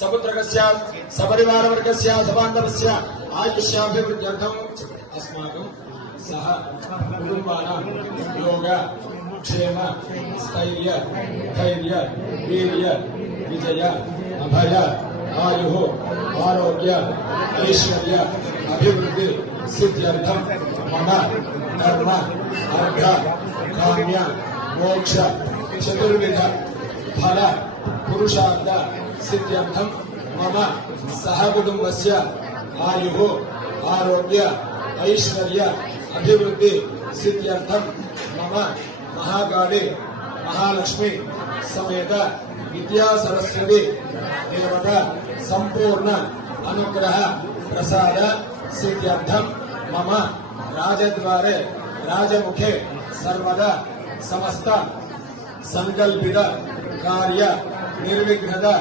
सपुत्रकस्य सपरिवारवर्गस्य सबान्धवस्य आयुष्याभिवृद्ध्यर्थम् अस्माकं सह कुटुम्बानां योग क्षेम स्थैर्य धैर्य वीर्य विजय अभय आयुः आरोग्य ऐश्वर्य अभिवृद्धि सिद्ध्यर्थं मम धर्म अर्थ काम्य मोक्ष चतुर्विध फल पुरुषार्थ सिद्ध्यर्थं मम सहकुटुम्बस्य आयुः आरोग्य ऐश्वर्य अभिवृद्धि सिद्ध्यर्थं मम महाकाली महालक्ष्मी समेत विद्या सरस्वती देवता संपूर्ण अनुग्रह प्रसाद सिद्ध्यर्थं मम राजद्वारे राजमुखे सर्वदा समस्त संकल्पित कार्य निर्विघ्नता